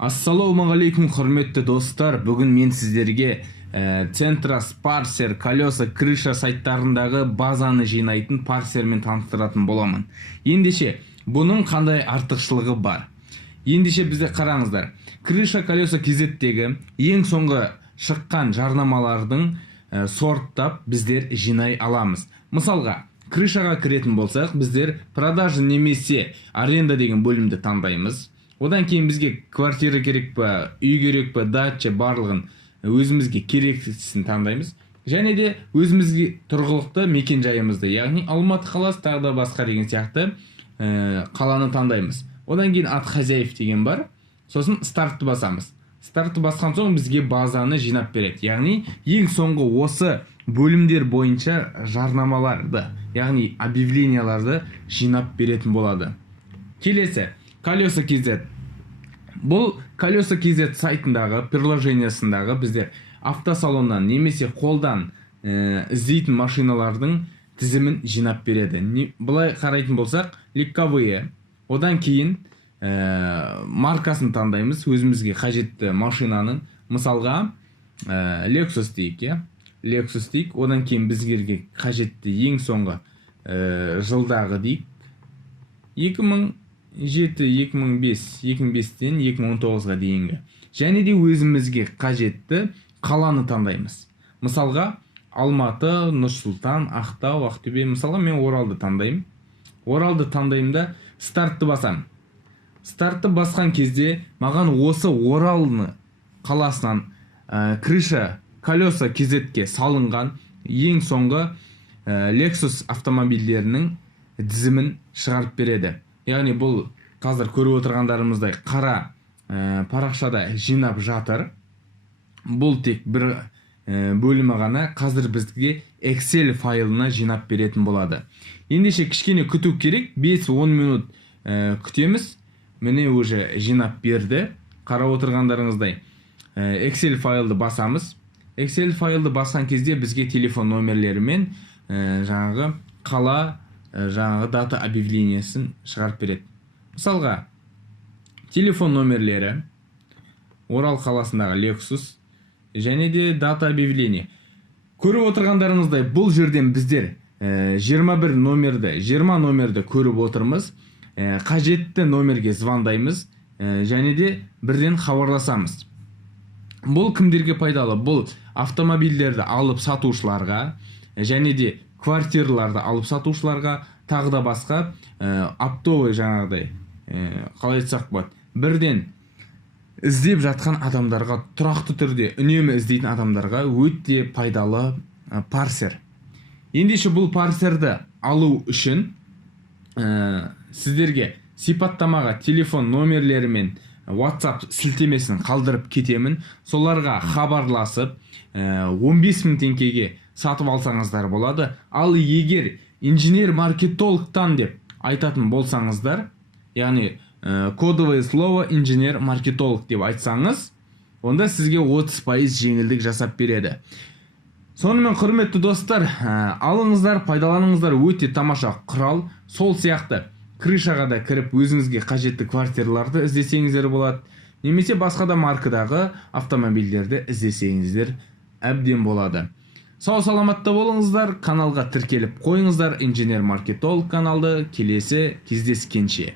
Ассалаумағалейкум, құрметті достар. Бүгін мен сіздерге Центрас, Парсер, Колеса, Крыша сайттарындағы базаны жинайтын парсермен таныстыратын боламын. Ендеше, бұның қандай артықшылығы бар? Ендеше бізде қараңыздар. Крыша, Колеса кезеттегі ең соңғы шыққан жарнамалардың сорттап біздер жинай аламыз. Мысалға, Крышаға кіретін болсақ, біздер продажа немесе аренда деген бөлімді таңдаймыз. Одан кейін бізге квартира керек па, үй керек па, дача барлығын өзімізге керектісін таңдаймыз. Және де өзімізге тұрғылықты мекен жайымызды, яғни Алматы қаласы тағы да басқа деген сияқты қаланы таңдаймыз. Одан кейін ат хозяев деген бар. Сосын стартты басамыз. Стартты басқан соң бізге базаны жинап береді. Яғни ең соңғы осы бөлімдер бойынша жарнамаларды, яғни объявленияларды жинап беретін болады. Келесі Колеса KZ. Бұл Колеса KZ сайтындағы, приложениясындағы біздер автосалоннан немесе қолдан іздейтін машиналардың тізімін жинап береді. Бұлай қарайтын болсақ, легковые. Одан кейін маркасын таңдаймыз, өзімізге қажетті машинаның. Мысалға, Lexus дейік, Lexus дейік. Одан кейін бізге қажетті ең соңғы жылдағы дейік. 2007, 2005, 2005-тен 2019-ға дейінгі. Және де өзімізге қажетті қаланы таңдаймыз. Мысалға, Алматы, Нұр-Сұлтан, Ақтау, Ақтөбе. Мысалға, мен Оралды таңдаймын. Оралды таңдаймын да стартты басам. Стартты басқан кезде маған осы Оралны қаласынан Крыша, Колеса KZ-ке салынған ең соңғы Lexus автомобильдерінің тізімін шығарып береді. Яғни бұл қазір көріп отырғандарымыздай қара парақшада жинап жатыр. Бұл тек бір бөлімі ғана, қазір бізге Excel файлына жинап беретін болады. Ендеше кішкене күту керек, 5-10 минут күтеміз. Міне уже жинап берді. Қарап отырғандарыңыздай Excel файлды басамыз. Excel файлды басқан кезде бізге телефон номерлері мен жаңағы қала, жаңағы дата объявлениясын шығарып береді. Мысалға, телефон номерлері Орал қаласындағы Lexus және де дата объявление. Көріп отырғандарыңыздай, бұл жерден біздер 21 номерді, 20 номерді көріп отырмыз. Қажетті номерге звондаймыз және де бірден хабарласамыз. Бұл кімдерге пайдалы? Бұл автомобильдерді алып сатушыларға және де квартираларды алып сатушыларға, тағы да басқа оптовый жаңағыдай, қалай айтсақ болады, бірден іздеп жатқан адамдарға, тұрақты түрде үнемі іздейтін адамдарға өте пайдалы парсер. Ендеше бұл парсерді алу үшін сіздерге сипаттамаға телефон номерлері мен WhatsApp сілтемесін қалдырып кетемін. Соларға хабарласып 15.000 теңгеге сатып алсаңыздар болады. Ал егер инженер-маркетологтан деп айтатын болсаңыздар, яғни кодовое слово инженер-маркетолог деп айтсаңыз, онда сізге 30% жеңілдік жасап береді. Сонымен құрметті достар, алыңыздар, пайдаланыңыздар, өте тамаша құрал. Сол сияқты Крышаға да кіріп өзіңізге қажетті квартираларды іздесеңіздер болады. Немесе басқа да маркадағы автомобильдерді іздесеңіздер әбден болады. Сау саламатта болыңыздар, каналға тіркеліп қойыңыздар. Инженер-маркетолог каналды келесі кездескенше.